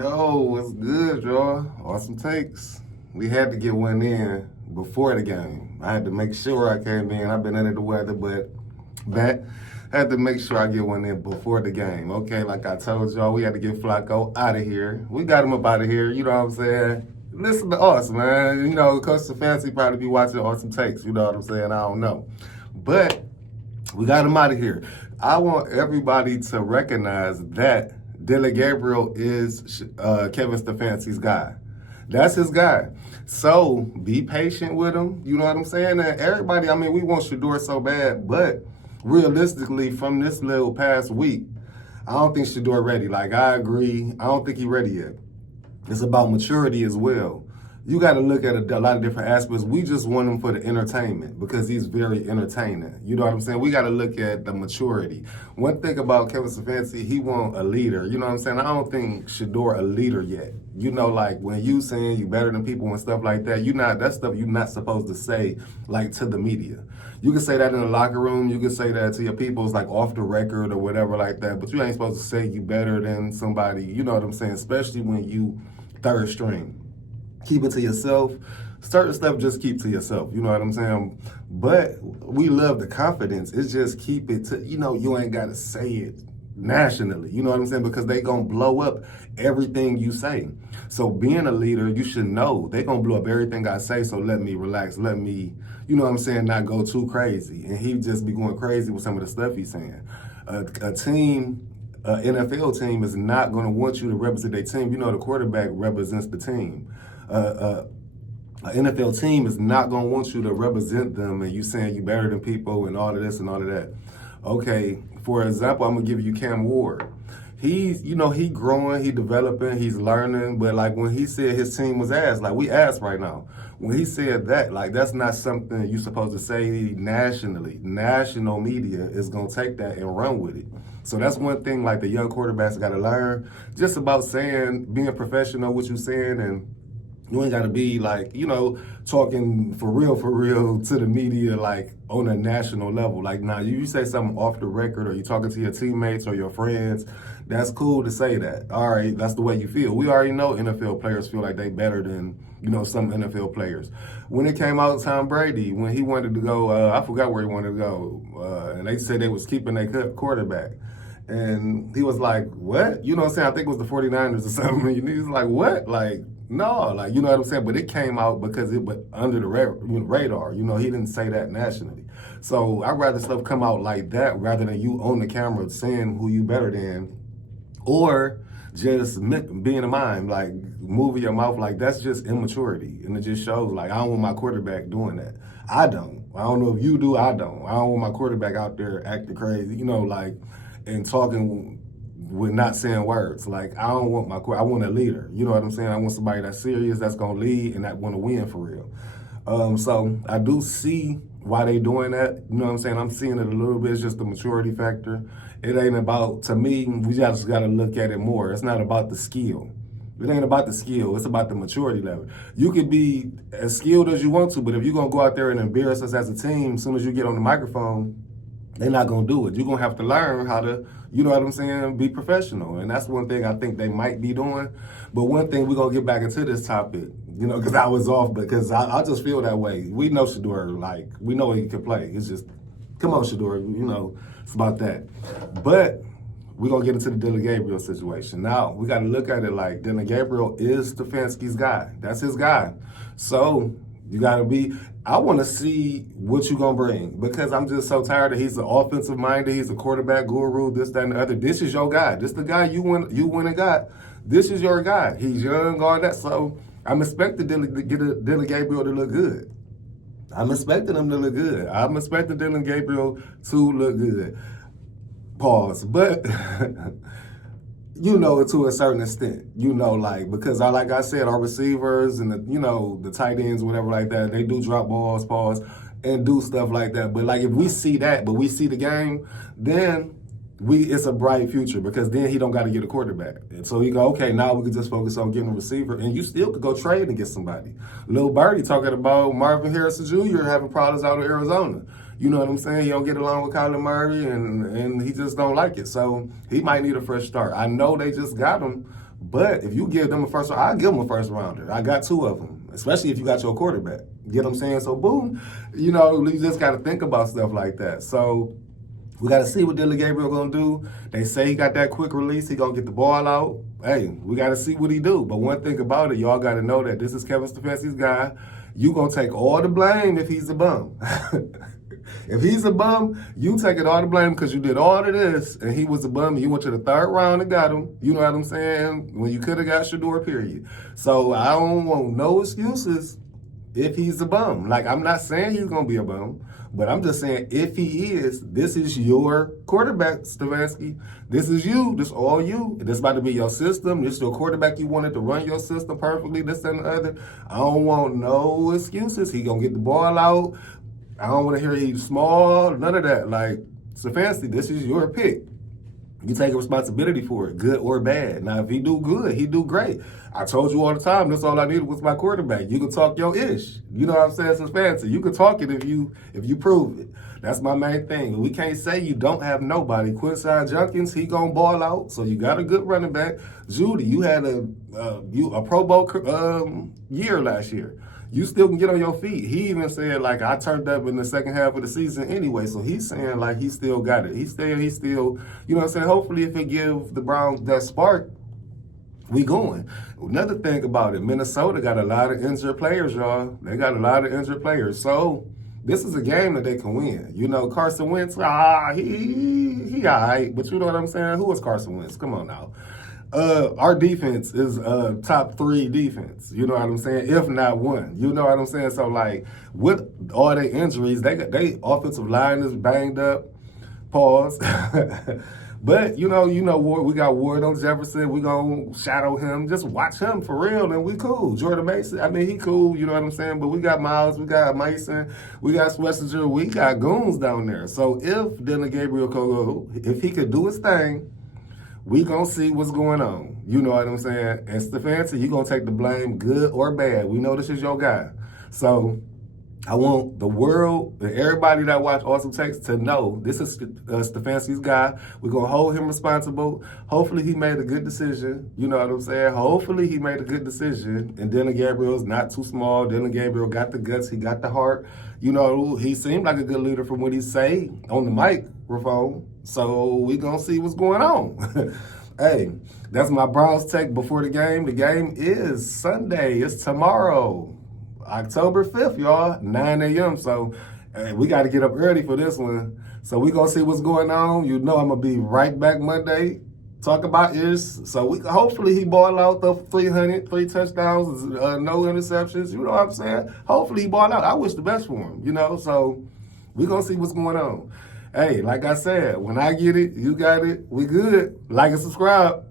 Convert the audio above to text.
Yo, what's good, y'all? Awesome takes. We had to get one in before the game. I had to make sure I came in. I've been under the weather, but back. Had to make sure I get one in before the game. Okay, like I told y'all, we had to get Flacco out of here. We got him up out of here, you know what I'm saying? Listen to us, man. You know, Coach Stefanski probably be watching Awesome Takes, you know what I'm saying? I don't know. But we got him out of here. I want everybody to recognize that Dillion Gabriel is Kevin Stefanski's guy. That's his guy. So be patient with him. You know what I'm saying? And everybody, I mean, we want Shedeur so bad, but realistically, from this little past week, I don't think Shedeur ready. Like, I agree. I don't think he's ready yet. It's about maturity as well. You got to look at a lot of different aspects. We just want him for the entertainment because he's very entertaining. You know what I'm saying? We got to look at the maturity. One thing about Kevin Stefanski, he want a leader. You know what I'm saying? I don't think Shedeur a leader yet. You know, like when you saying you better than people and stuff like that, that's stuff you're not supposed to say like to the media. You can say that in the locker room. You can say that to your peoples like off the record or whatever like that. But you ain't supposed to say you better than somebody. You know what I'm saying? Especially when you third string. Keep it to yourself. Certain stuff just keep to yourself. You know what I'm saying? But we love the confidence. It's just keep it to, you ain't got to say it nationally. You know what I'm saying? Because they going to blow up everything you say. So being a leader, you should know they going to blow up everything I say. So let me relax. Let me, you know what I'm saying, not go too crazy. And he just be going crazy with some of the stuff he's saying. A team, an NFL team is not going to want you to represent their team. You know, the quarterback represents the team. An NFL team is not going to want you to represent them and you saying you better than people and all of this and all of that. Okay, for example, I'm going to give you Cam Ward. He's, he growing, he developing, he's learning, but like when he said his team was ass, like we ass right now. When he said that, like that's not something you're supposed to say nationally. National media is going to take that and run with it. So that's one thing like the young quarterbacks got to learn, just about saying, being professional, what you're saying, and you ain't got to be like, talking for real to the media, like on a national level. Like, nah, you say something off the record or you talking to your teammates or your friends, that's cool to say that. All right, that's the way you feel. We already know NFL players feel like they better than, some NFL players. When it came out, Tom Brady, when he wanted to go, I forgot where he wanted to go, and they said they was keeping their quarterback. And he was like, what? You know what I'm saying? I think it was the 49ers or something. He was like, what? Like, no, like, you know what I'm saying? But it came out because it was under the radar. He didn't say that nationally. So I'd rather stuff come out like that rather than you on the camera saying who you better than, or just being a mime, like moving your mouth. Like that's just immaturity. And it just shows like, I don't want my quarterback doing that. I don't know if you do, I don't want my quarterback out there acting crazy, and talking with not saying words. Like, I don't want I want a leader. You know what I'm saying? I want somebody that's serious, that's going to lead, and that want to win for real. So I do see why they doing that. You know what I'm saying? I'm seeing it a little bit. It's just the maturity factor. It ain't about, to me, we just got to look at it more. It's not about the skill. It ain't about the skill. It's about the maturity level. You could be as skilled as you want to, but if you're going to go out there and embarrass us as a team, as soon as you get on the microphone, they're not going to do it. You're going to have to learn how to, you know what I'm saying, be professional. And that's one thing I think they might be doing. But one thing, we're going to get back into this topic, because I was off, because I just feel that way. We know Shedeur, like, we know he can play. It's just, come on, Shedeur, it's about that. But we're going to get into the Dillion Gabriel situation. Now, we got to look at it like Dillion Gabriel is Stefanski's guy. That's his guy. So you got to be, I want to see what you're going to bring, because I'm just so tired that he's an offensive minded, he's a quarterback guru, this, that, and the other. This is your guy. This the guy you went and got. This is your guy. He's young, all that. So I'm expecting Dillion Gabriel to look good. I'm expecting him to look good. I'm expecting Dillion Gabriel to look good. Pause. But, to a certain extent, because like I said, our receivers and the tight ends, whatever like that, they do drop balls, pause, and do stuff like that. But like if we see that, but we see the game, then it's a bright future, because then he don't got to get a quarterback. And so you go, okay, now we can just focus on getting a receiver, and you still could go trade and get somebody. Lil Birdie talking about Marvin Harrison Jr. having problems out of Arizona. You know what I'm saying? He don't get along with Kyler Murray, and he just don't like it. So he might need a fresh start. I know they just got him, but if you give them a first round, I'll give them a first rounder. I got 2 of them, especially if you got your quarterback. You get what I'm saying? So boom, you just got to think about stuff like that. So we got to see what Dillion Gabriel going to do. They say he got that quick release. He going to get the ball out. Hey, we got to see what he do. But one thing about it, y'all got to know that this is Kevin Stefanski's guy. You going to take all the blame if he's a bum. If he's a bum, you taking all the blame because you did all of this and he was a bum and you went to the 3rd round and got him. You know what I'm saying? When you could have got Shedeur, period. So I don't want no excuses if he's a bum. Like, I'm not saying he's going to be a bum, but I'm just saying if he is, this is your quarterback, Stefanski. This is you. This all you. This about to be your system. This your quarterback you wanted to run your system perfectly, this and the other. I don't want no excuses. He going to get the ball out. I don't want to hear he's small, none of that. Like, Stefanski, this is your pick. You take responsibility for it, good or bad. Now, if he do good, he do great. I told you all the time, that's all I needed was my quarterback. You can talk your ish. You know what I'm saying? Stefanski, you can talk it if you prove it. That's my main thing. We can't say you don't have nobody. Quincy Junkins, he gonna ball out. So you got a good running back. Judy, you had a Pro Bowl year last year. You still can get on your feet. He even said, like, I turned up in the second half of the season anyway. So he's saying, like, he still got it. He's still, you know what I'm saying? Hopefully if it gives the Browns that spark, we going. Another thing about it, Minnesota got a lot of injured players, y'all. They got a lot of injured players. So this is a game that they can win. You know, Carson Wentz, he all right. But you know what I'm saying? Who is Carson Wentz? Come on now. Our defense is top 3 defense. You know what I'm saying? If not one. You know what I'm saying? So, like, with all their injuries, they offensive line is banged up. Pause. But, you know, Ward, we got Ward on Jefferson. We going to shadow him. Just watch him for real, and we cool. Jordan Mason, I mean, he cool. You know what I'm saying? But we got Miles. We got Mason. We got Schlesinger. We got goons down there. So if Dillion Gabriel, if he could do his thing, we gonna see what's going on. You know what I'm saying? And Stefanski, you gonna take the blame, good or bad. We know this is your guy. So I want the world and everybody that watch Awesome Takes to know this is Stefanski's guy. We're gonna hold him responsible. Hopefully he made a good decision. You know what I'm saying? Hopefully he made a good decision. And Dillion Gabriel's not too small. Dillion Gabriel got the guts. He got the heart. You know, he seemed like a good leader from what he say on the microphone. So we gonna see what's going on. Hey, that's my Browns take before the game. The game is Sunday. It's tomorrow, October 5th, y'all, 9 a.m. So we got to get up early for this one. So we gonna see what's going on. You know I'm gonna be right back Monday. Talk about is so hopefully he ball out the 300, 3 touchdowns, no interceptions. You know what I'm saying? Hopefully he ball out. I wish the best for him. You know, so we gonna see what's going on. Hey, like I said, when I get it, you got it. We good. Like and subscribe.